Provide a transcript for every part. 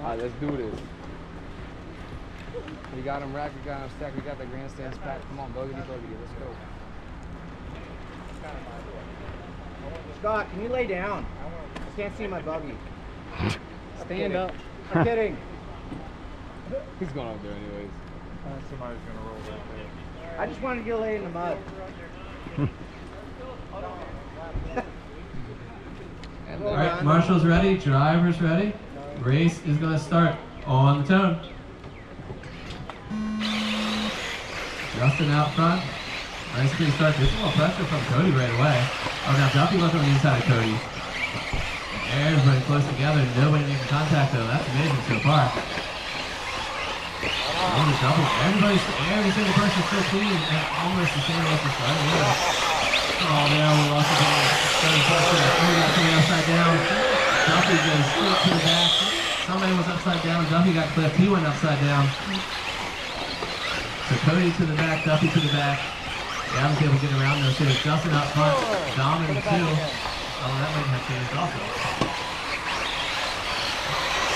Alright, let's do this. We got him racked, we got him stacked, we got the grandstands packed. Come on, boogity, let's go. Scott, can you lay down? I can't see my buggy. Stand up. I'm kidding. He's going up there anyways. Somebody's gonna roll that way. I just wanted you to lay in the mud. All right, marshals ready, drivers ready. Race is going to start on the tone. Justin out front. Nice clean start. Gets a little pressure from Cody right away. Oh, now Duffy went on the inside of Cody. Everybody close together. Nobody making contact though. That's amazing so far. Every single person still clean and almost the same as the start. Oh, there we lost the ball. Coming upside down. Duffy goes straight to the back. Somebody was upside down. Duffy got clipped. He went upside down. So Cody to the back, Duffy to the back. Gavin's able to get around those two. Justin out front. Dom in the two. Oh, that might have changed also.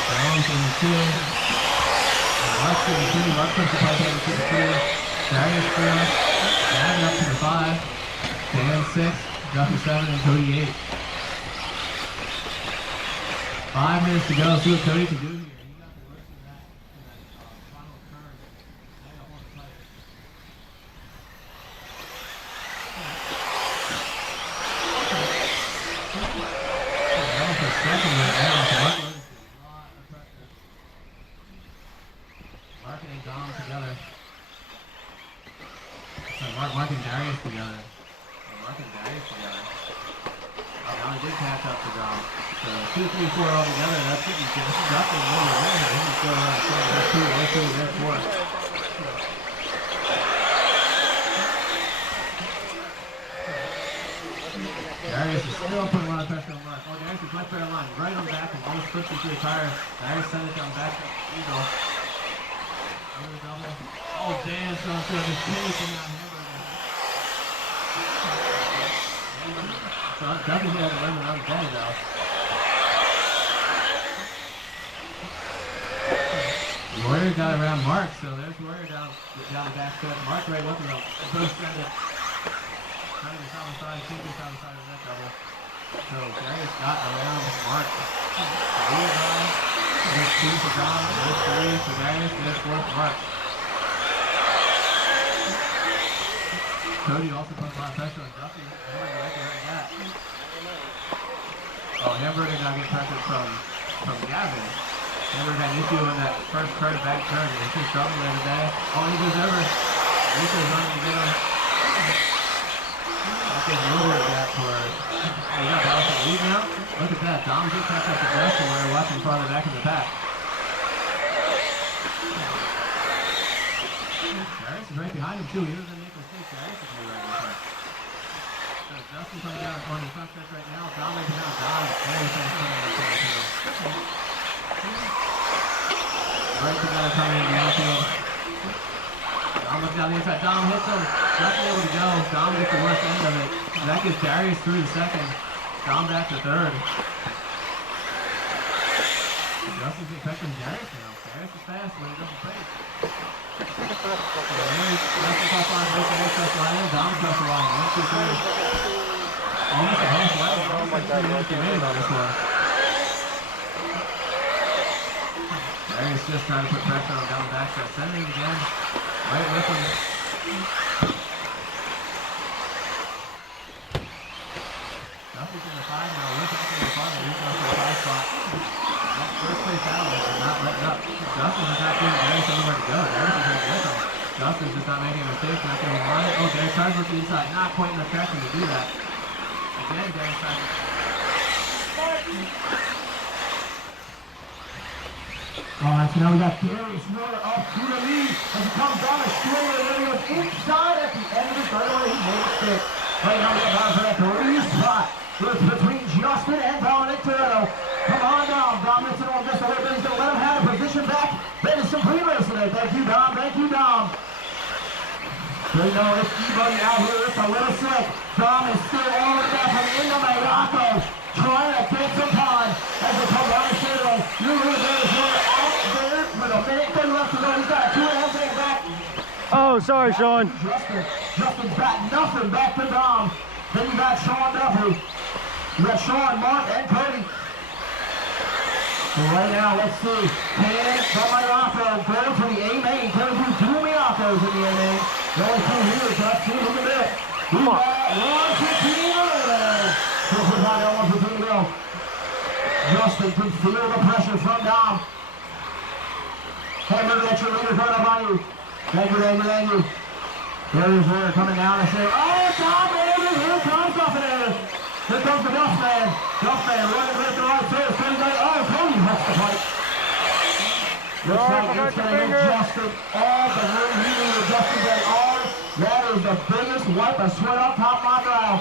Dom's in the two. Mark's in the two. Mark puts the pipe in to the two. Darius 4. Gavin up to the 5. Dan 6. Duffy 7 and Cody 8. 5 minutes to go. See what Cody can do here. He got the worst of that final turn. They got one fight. That was a second right now. Mark and Dom together. So Mark and Darius together. Mark and Darius together. Oh, now he did catch up to Dom. So 2, 3, 4 all together. That's it. He's just dropping a little bit. He can go around. That's 2, 1, 2, 4. Darius is still putting a lot of pressure on Mark. Oh, Darius is much better line. Right on back and almost pushes through the tire. Darius sends it down back to Eagle. Over the double. Oh, Dan, so I'm just chasing down Hamburger. So Duffy had to run around dead though. Warrior got around Mark, so there's Warrior down the back foot. Mark right looking up. Both send it. Trying to south side, keeping south side of that double. So Darius got around Mark. There's 2 for John, there's 3 for Darius, there's 4 for Mark. Cody also puts a lot of pressure on Duffy. Hamburger right there at that. Oh, Hamburger got to get pressure from Gavin. Hamburger had an issue in that first turn, back turn. He's just struggling there today. Oh, he goes over. Rico's running to get him. That gives a little bit of that for he got balance on the lead now. Look at that. Dom just catch up to Justin where we're watching farther back in the pack. Darius is right behind him too. He doesn't make mistakes. Darius is right in front. So Justin coming down on the front stretch right now. Dom right behind Dom. Everything's coming in the front too. Right together coming in the outfield. Dom looks down the inside. Dom hits him. Justin able to go. Dom gets the worst end of it. That gets Darius through the second. Dom back to third. Justin's affecting Darius now. Darius is fast when he doesn't face. Justin cross line, Darius cross line, Dom cross the line. 1, 2, 3. Almost a halfway. Almost like 3 minutes remaining on this one. Darius just trying to put pressure on down back stretch. Sending it again. Right with him. Duffy's in the 5 now. Look up in the 5. He's going for the 5 spot. First place out. They're not letting up. Justin is not giving Darius anywhere to go. Darius is right with him. Justin's just not making a mistake. Not going to line. Oh, Darius tries to look to the inside. Not quite enough traction to do that. Again, Darius tries to... Alright, so now we got Darius Miller up to the lead as he comes down the straight and he goes inside at the end of the third one. He made it stick. Right now we got down for that 3 spot. It's between Justin and Dominic Turno. Come on, Dom. Dominic's in on just a little bit. He's going to let him have a position back. That is some pre-race today. Thank you, Dom. Thank you, Dom. So you know, this eBuggy out here, it's a little slick. Dom is still all the way back from the end of Morocco, trying to get some time as they come down the straight away. You lose Darius Miller Oh, sorry, Sean. Justin's got nothing back to Dom. Then you got Sean Duffy. You got Sean, Mark, and Cody. So right now, let's see. Can Damiato go to the A main? Can we do two Miatos in the A main? The only two here, so let's see who can do it. Come on. 115 over. This is how they 115 to go. Justin can feel the pressure from Dom. Hey, remember that your leader coming up on you. Thank you, thank you, thank you. There's Warrior coming down and saying, oh, Dom, baby, here comes Duffin. Here comes the Duffman. Duffman running right to right face. Cody's like, oh, Cody hits the fight. Looks like it's going to give Justin all the room he needed. Justin said, oh, that is the biggest wipe of sweat off top of my brow.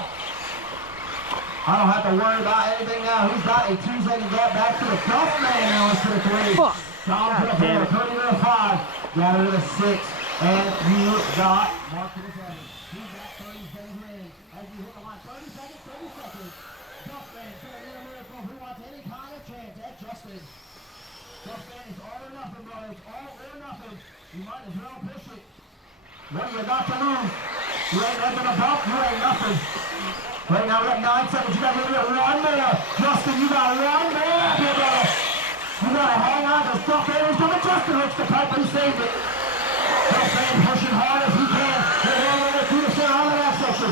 I don't have to worry about anything now. He's got a 2-second gap back to the Duffman now instead of 3. Fuck. Dom to the 4, Cody to the 5, got it to the 6, and you got Mark to the 7. He's got 30 seconds in. As you hit the line, 30 seconds, 30 seconds. Duffman, who wants any kind of chance at Justin? Duffman, it's all or nothing, bro. It's all or nothing. You might as well push it. What do you got to lose? You ain't nothing to bump, you ain't nothing. Right now, we got 9 seconds. You got to get 1 minute. Justin, you got 1 minute here, brother. You gotta hang on to Duffman. He's coming. Justin hits the pipe, but he saved it. Duffman pushing hard as he can. They're all over through the center on the last section.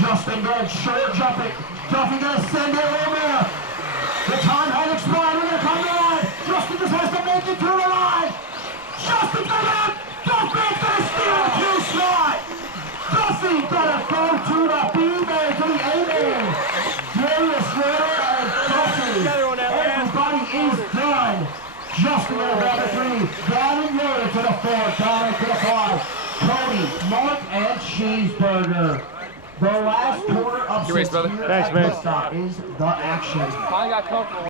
Justin going short jumping. Duffy gonna send it over there. The time has expired. We're gonna come to the line. Justin just has to make it through the line. Justin's gonna get it. Duffman's gonna steal a 2 slot. Duffy gonna go to the B-man, to the A-man. Darius Ritter and Duffy. Everybody is done. Justin gonna grab the 3. Gavin Miller to the 4. Dominic to the 5. Cody, Mark, and Cheeseburger. The last quarter of 6 here Thanks, at man. Woodstock is the action. Finally got comfortable.